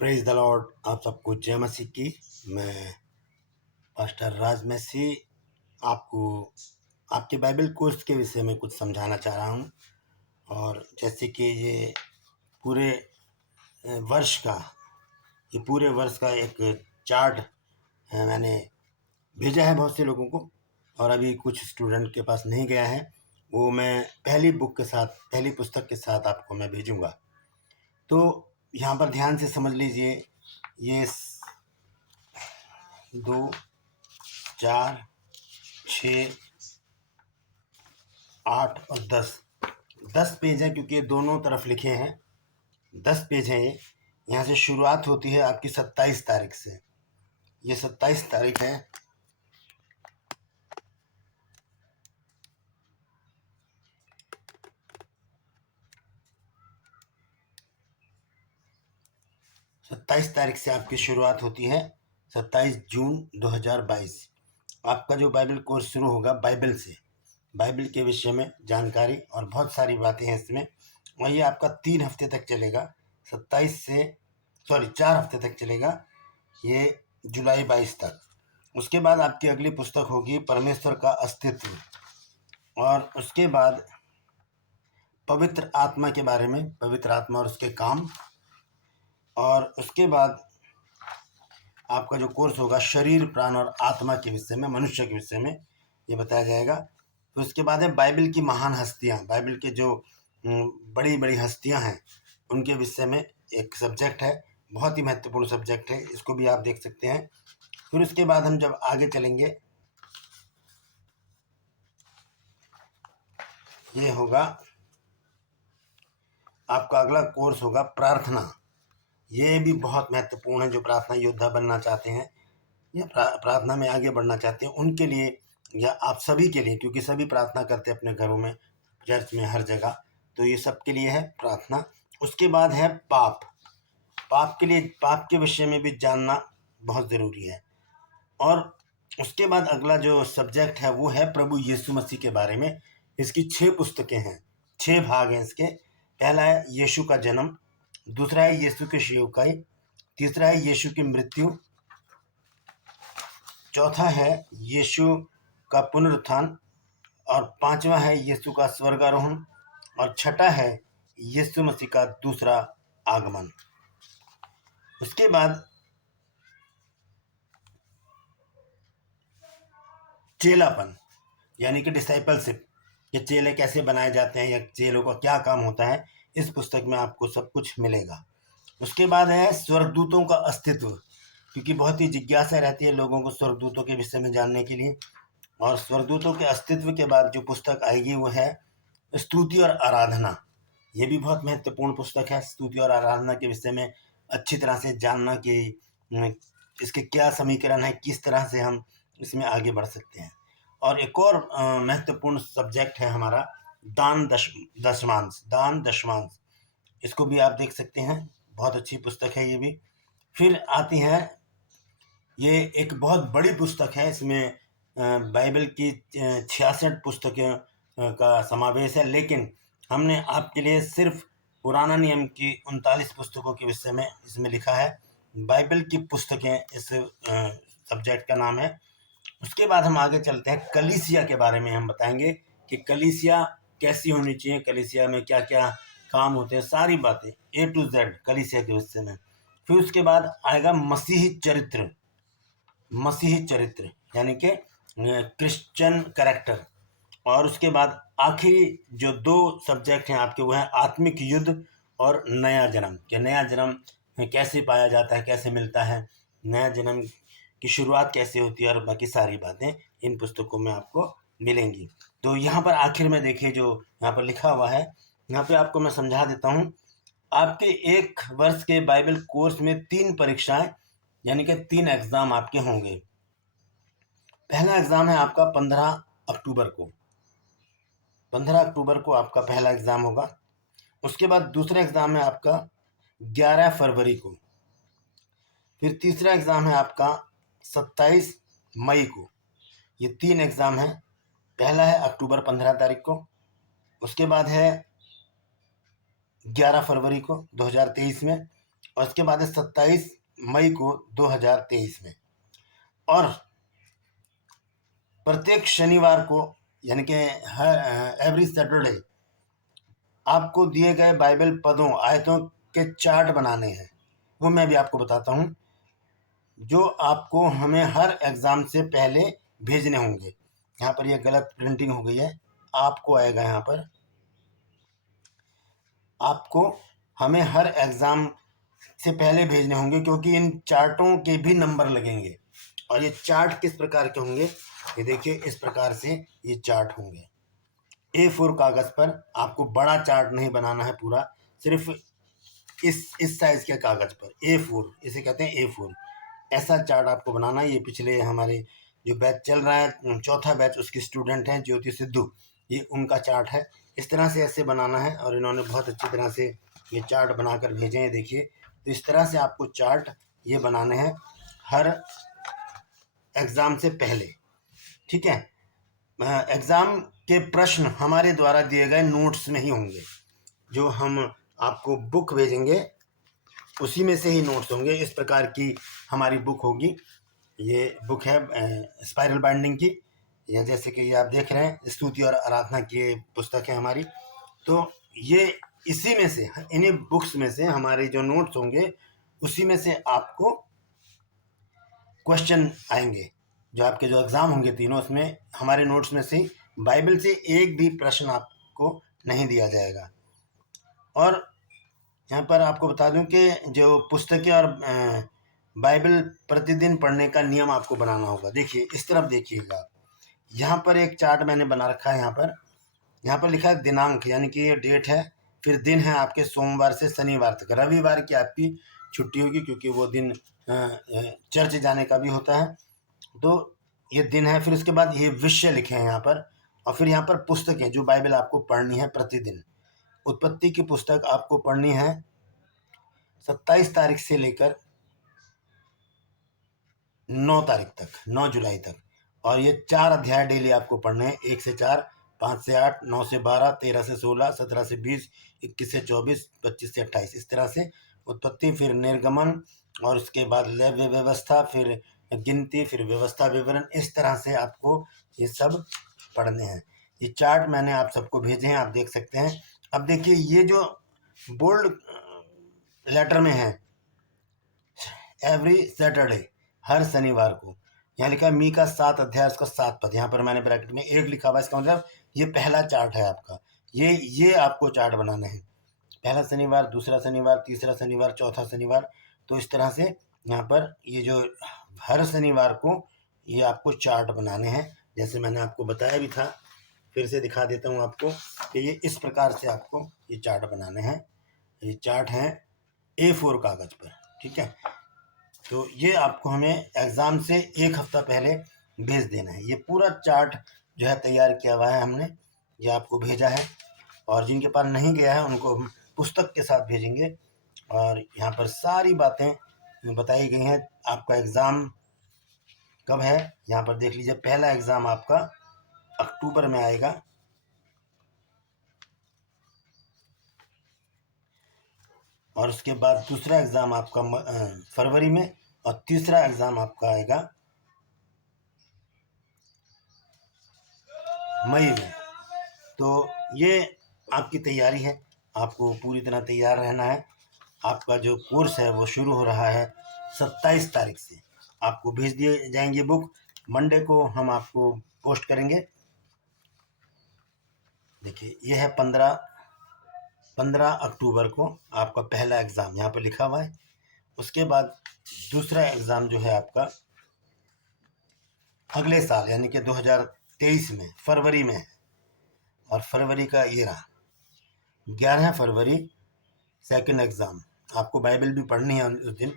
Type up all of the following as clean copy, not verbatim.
Praise the Lord. आप सबको जय मसीह की। मैं पास्टर राज मसीह आपको आपके बाइबल कोर्स के विषय में कुछ समझाना चाह रहा हूँ। और जैसे कि ये पूरे वर्ष का एक चार्ट मैंने भेजा है बहुत से लोगों को, और अभी कुछ स्टूडेंट के पास नहीं गया है। वो मैं पहली पुस्तक के साथ आपको मैं भेजूंगा। तो यहाँ पर ध्यान से समझ लीजिए। ये 2, 4, 6, 8 और 10 पेज है, क्योंकि ये दोनों तरफ लिखे हैं। 10 पेज है ये। यहाँ से शुरुआत होती है आपकी 27 तारीख से। ये 27 तारीख है। सत्ताईस तारीख से आपकी शुरुआत होती है। 27 जून 2022 आपका जो बाइबल कोर्स शुरू होगा बाइबल से। बाइबल के विषय में जानकारी और बहुत सारी बातें हैं इसमें। और ये आपका 3 हफ्ते तक चलेगा। 4 हफ्ते तक चलेगा ये, जुलाई 22 तक। उसके बाद आपकी अगली पुस्तक होगी परमेश्वर का अस्तित्व, और उसके बाद पवित्र आत्मा के बारे में, पवित्र आत्मा और उसके काम। और उसके बाद आपका जो कोर्स होगा शरीर, प्राण और आत्मा के विषय में, मनुष्य के विषय में ये बताया जाएगा। तो उसके बाद है बाइबल की महान हस्तियाँ, बाइबल के जो बड़ी बड़ी हस्तियाँ हैं उनके विषय में एक सब्जेक्ट है। बहुत ही महत्वपूर्ण सब्जेक्ट है, इसको भी आप देख सकते हैं। फिर उसके बाद हम जब आगे चलेंगे, ये होगा आपका अगला कोर्स होगा प्रार्थना। ये भी बहुत महत्वपूर्ण है। जो प्रार्थना योद्धा बनना चाहते हैं या प्रार्थना में आगे बढ़ना चाहते हैं उनके लिए, या आप सभी के लिए, क्योंकि सभी प्रार्थना करते हैं अपने घरों में, चर्च में, हर जगह। तो ये सबके लिए है प्रार्थना। उसके बाद है पाप के विषय में भी जानना बहुत ज़रूरी है। और उसके बाद अगला जो सब्जेक्ट है वो है प्रभु यीशु मसीह के बारे में। इसकी 6 पुस्तकें हैं, 6 भाग हैं इसके। पहला है यीशु का जन्म, दूसरा है यीशु की सेवकाई, तीसरा है यीशु की मृत्यु, चौथा है यीशु का पुनरुत्थान, और पांचवा है यीशु का स्वर्गारोहण, और छठा है यीशु मसीह का दूसरा आगमन। उसके बाद चेलापन, यानी कि डिसाइपलशिप, ये चेले कैसे बनाए जाते हैं या चेलों का क्या काम होता है, इस पुस्तक में आपको सब कुछ मिलेगा। उसके बाद है स्वर्गदूतों का अस्तित्व, क्योंकि बहुत ही जिज्ञासा रहती है लोगों को स्वर्गदूतों के विषय में जानने के लिए। और स्वर्गदूतों के अस्तित्व के बाद जो पुस्तक आएगी वो है स्तुति और आराधना। ये भी बहुत महत्वपूर्ण पुस्तक है। स्तुति और आराधना के विषय में अच्छी तरह से जानना कि इसके क्या समीकरण है, किस तरह से हम इसमें आगे बढ़ सकते हैं। और एक और महत्वपूर्ण सब्जेक्ट है हमारा दान दशमांश। इसको भी आप देख सकते हैं, बहुत अच्छी पुस्तक है ये भी। फिर आती है, ये एक बहुत बड़ी पुस्तक है। इसमें बाइबल की 66 पुस्तकें का समावेश है, लेकिन हमने आपके लिए सिर्फ पुराना नियम की 39 पुस्तकों के विषय में इसमें लिखा है। बाइबल की पुस्तकें इस सब्जेक्ट का नाम है। उसके बाद हम आगे चलते हैं, कलीसिया के बारे में हम बताएंगे कि कलीसिया कैसी होनी चाहिए, कलीसिया में क्या क्या काम होते हैं, सारी बातें A to Z कलीसिया के विषय में। फिर उसके बाद आएगा मसीही चरित्र यानी कि क्रिश्चियन कैरेक्टर। और उसके बाद आखिरी जो 2 सब्जेक्ट हैं आपके वो हैं आत्मिक युद्ध और नया जन्म, कि नया जन्म कैसे पाया जाता है, कैसे मिलता है, नया जन्म की शुरुआत कैसे होती है, और बाकी सारी बातें इन पुस्तकों में आपको मिलेंगी। तो यहाँ पर आखिर में देखिए जो यहाँ पर लिखा हुआ है, यहाँ पे आपको मैं समझा देता हूँ। आपके 1 वर्ष के बाइबल कोर्स में 3 परीक्षाएं यानी कि 3 एग्ज़ाम आपके होंगे। पहला एग्ज़ाम है आपका 15 अक्टूबर को। 15 अक्टूबर को आपका पहला एग्ज़ाम होगा। उसके बाद दूसरा एग्ज़ाम है आपका 11 फरवरी को। फिर तीसरा एग्ज़ाम है आपका 27 मई को। ये 3 एग्ज़ाम हैं। पहला है अक्टूबर 15 तारीख को, उसके बाद है 11 फरवरी को 2023 में, और उसके बाद है 27 मई को 2023 में। और प्रत्येक शनिवार को यानी कि एवरी सैटरडे आपको दिए गए बाइबल पदों आयतों के चार्ट बनाने हैं, वो मैं भी आपको बताता हूँ, जो आपको हमें हर एग्ज़ाम से पहले भेजने होंगे। यहाँ पर ये गलत प्रिंटिंग हो गई है, आपको आएगा यहाँ पर, आपको हमें हर एग्ज़ाम से पहले भेजने होंगे, क्योंकि इन चार्टों के भी नंबर लगेंगे। और ये चार्ट किस प्रकार के होंगे, ये देखिए इस प्रकार से ये चार्ट होंगे। A4 कागज़ पर आपको बड़ा चार्ट नहीं बनाना है पूरा, सिर्फ इस साइज़ के कागज़ पर A4, इसे कहते हैं A4, ऐसा चार्ट आपको बनाना है। ये पिछले हमारे जो बैच चल रहा है, चौथा बैच, उसके स्टूडेंट हैं ज्योति सिद्धू, ये उनका चार्ट है। इस तरह से ऐसे बनाना है और इन्होंने बहुत अच्छी तरह से ये चार्ट बनाकर भेजे हैं, देखिए। तो इस तरह से आपको चार्ट ये बनाने हैं हर एग्ज़ाम से पहले, ठीक है। एग्ज़ाम के प्रश्न हमारे द्वारा दिए गए नोट्स में ही होंगे, जो हम आपको बुक भेजेंगे उसी में से ही नोट्स होंगे। इस प्रकार की हमारी बुक होगी। ये बुक है स्पाइरल बाइंडिंग की, या जैसे कि ये आप देख रहे हैं स्तुति और आराधना की ये पुस्तक है हमारी। तो ये इसी में से, इन्हीं बुक्स में से हमारे जो नोट्स होंगे उसी में से आपको क्वेश्चन आएंगे। जो आपके जो एग्ज़ाम होंगे तीनों, उसमें हमारे नोट्स में से बाइबल से एक भी प्रश्न आपको नहीं दिया जाएगा। और यहाँ पर आपको बता दूं कि जो पुस्तकें और बाइबल प्रतिदिन पढ़ने का नियम आपको बनाना होगा। देखिए इस तरफ देखिएगा, यहाँ पर एक चार्ट मैंने बना रखा है। यहाँ पर लिखा है दिनांक, यानी कि ये डेट है। फिर दिन है आपके सोमवार से शनिवार तक। रविवार की आपकी छुट्टी होगी, क्योंकि वो दिन चर्च जाने का भी होता है। तो ये दिन है। फिर उसके बाद ये विषय लिखे हैं यहाँ पर, और फिर यहाँ पर पुस्तकें जो बाइबल आपको पढ़नी है प्रतिदिन। उत्पत्ति की पुस्तक आपको पढ़नी है 27 तारीख से लेकर 9 तारीख तक, 9 जुलाई तक। और ये 4 अध्याय डेली आपको पढ़ने हैं, 1 से 4, 5 से 8, 9 से 12, 13 से 16, 17 से 20, 21 से 24, 25 से 28, इस तरह से उत्पत्ति, फिर निर्गमन, और उसके बाद लेव्य व्यवस्था, फिर गिनती, फिर व्यवस्था विवरण। इस तरह से आपको ये सब पढ़ने हैं। ये चार्ट मैंने आप सबको भेजे हैं, आप देख सकते हैं। अब देखिए ये जो बोल्ड लेटर में है, एवरी सैटरडे, हर शनिवार को, यहाँ लिखा है मीका 7 अध्याय उसका 7 पद। यहाँ पर मैंने ब्रैकेट में 1 लिखा हुआ है, इसका मतलब ये पहला चार्ट है आपका। ये आपको चार्ट बनाना है, पहला शनिवार, दूसरा शनिवार, तीसरा शनिवार, चौथा शनिवार। तो इस तरह से यहाँ पर ये जो हर शनिवार को ये आपको चार्ट बनाने हैं, जैसे मैंने आपको बताया भी था। फिर से दिखा देता हूँ आपको कि ये इस प्रकार से आपको ये चार्ट बनाने हैं। ये चार्ट हैं A4 कागज़ पर, ठीक है। तो ये आपको हमें एग्ज़ाम से 1 हफ्ता पहले भेज देना है। ये पूरा चार्ट जो है तैयार किया हुआ है हमने, ये आपको भेजा है। और जिनके पास नहीं गया है उनको हम पुस्तक के साथ भेजेंगे। और यहाँ पर सारी बातें बताई गई हैं। आपका एग्ज़ाम कब है, यहाँ पर देख लीजिए। पहला एग्ज़ाम आपका अक्टूबर में आएगा, और उसके बाद दूसरा एग्ज़ाम आपका फरवरी में, और तीसरा एग्ज़ाम आपका आएगा मई में। तो ये आपकी तैयारी है, आपको पूरी तरह तैयार रहना है। आपका जो कोर्स है वो शुरू हो रहा है 27 तारीख से। आपको भेज दिए जाएंगे बुक, मंडे को हम आपको पोस्ट करेंगे। देखिए ये है 15 अक्टूबर को आपका पहला एग्ज़ाम, यहाँ पर लिखा हुआ है। उसके बाद दूसरा एग्ज़ाम जो है आपका अगले साल, यानी कि 2023 में, फरवरी में है। और फरवरी का ये रहा 11 फरवरी, सेकंड एग्ज़ाम। आपको बाइबल भी पढ़नी है उस दिन।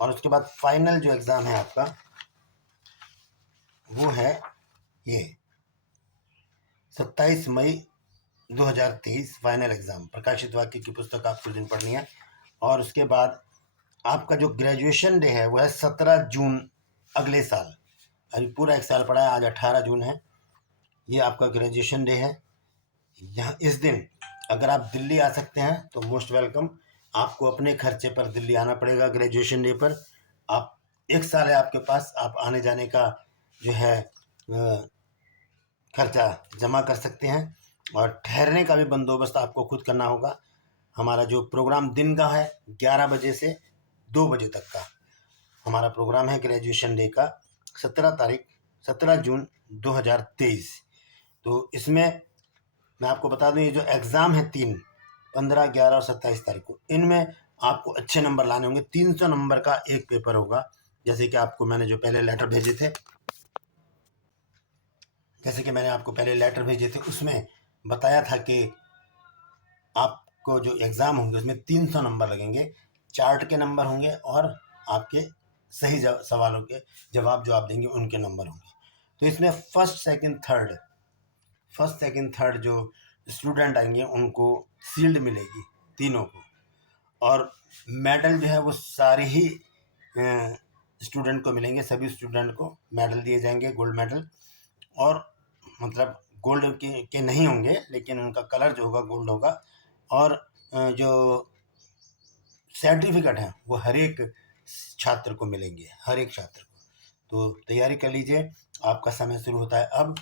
और उसके बाद फाइनल जो एग्ज़ाम है आपका वो है ये 27 मई 2023, फाइनल एग्ज़ाम। प्रकाशित वाक्य की पुस्तक आपको दिन पढ़नी है। और उसके बाद आपका जो ग्रेजुएशन डे है वो है 17 जून अगले साल। अभी पूरा 1 साल पड़ा है, आज 18 जून है। ये आपका ग्रेजुएशन डे है। यहाँ इस दिन अगर आप दिल्ली आ सकते हैं तो मोस्ट वेलकम। आपको अपने खर्चे पर दिल्ली आना पड़ेगा ग्रेजुएशन डे पर। आप 1 साल है आपके पास, आप आने जाने का जो है खर्चा जमा कर सकते हैं, और ठहरने का भी बंदोबस्त आपको खुद करना होगा। हमारा जो प्रोग्राम दिन का है 11 बजे से 2 बजे तक का हमारा प्रोग्राम है ग्रेजुएशन डे का, 17 जून 2023। तो इसमें मैं आपको बता दूं, ये जो एग्ज़ाम है 15, 11 और 27 तारीख को, इनमें आपको अच्छे नंबर लाने होंगे। 300 नंबर का एक पेपर होगा। जैसे कि आपको मैंने जो पहले लेटर भेजे थे, उसमें बताया था कि आपको जो एग्ज़ाम होंगे उसमें 300 नंबर लगेंगे। चार्ट के नंबर होंगे और आपके सही सवालों के जवाब जो आप देंगे उनके नंबर होंगे। तो इसमें फर्स्ट सेकंड थर्ड जो स्टूडेंट आएंगे उनको शील्ड मिलेगी तीनों को, और मेडल जो है वो सारे ही स्टूडेंट को मिलेंगे। सभी स्टूडेंट को मेडल दिए जाएंगे, गोल्ड मेडल। और मतलब गोल्ड के नहीं होंगे, लेकिन उनका कलर जो होगा गोल्ड होगा। और जो सर्टिफिकेट है वो हर एक छात्र को मिलेंगे, हर एक छात्र को। तो तैयारी कर लीजिए, आपका समय शुरू होता है अब।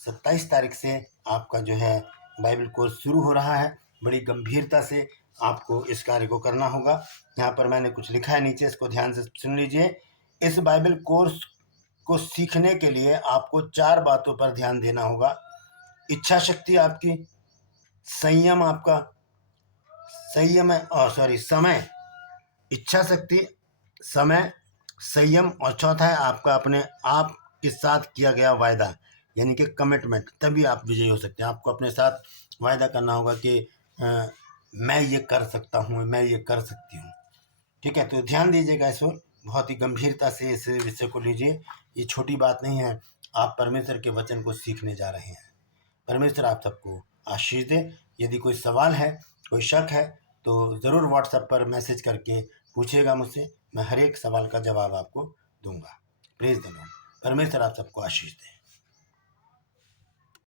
27 तारीख से आपका जो है बाइबल कोर्स शुरू हो रहा है। बड़ी गंभीरता से आपको इस कार्य को करना होगा। यहाँ पर मैंने कुछ लिखा है नीचे, इसको ध्यान से सुन लीजिए। इस बाइबल कोर्स को सीखने के लिए आपको 4 बातों पर ध्यान देना होगा। इच्छा शक्ति आपकी, संयम आपका, समय, इच्छा शक्ति, समय, संयम, और चौथा है आपका अपने आप के साथ किया गया वायदा, यानी कि कमिटमेंट। तभी आप विजयी हो सकते हैं। आपको अपने साथ वायदा करना होगा कि मैं ये कर सकता हूँ, मैं ये कर सकती हूँ। ठीक है, तो ध्यान दीजिएगा इस ओर, बहुत ही गंभीरता से इस विषय को लीजिए। ये छोटी बात नहीं है, आप परमेश्वर के वचन को सीखने जा रहे हैं। परमेश्वर आप सबको आशीष दे। यदि कोई सवाल है, कोई शक है, तो ज़रूर व्हाट्सएप पर मैसेज करके पूछिएगा मुझसे। मैं हर एक सवाल का जवाब आपको दूंगा। Praise the Lord. परमेश्वर आप सबको आशीष दे।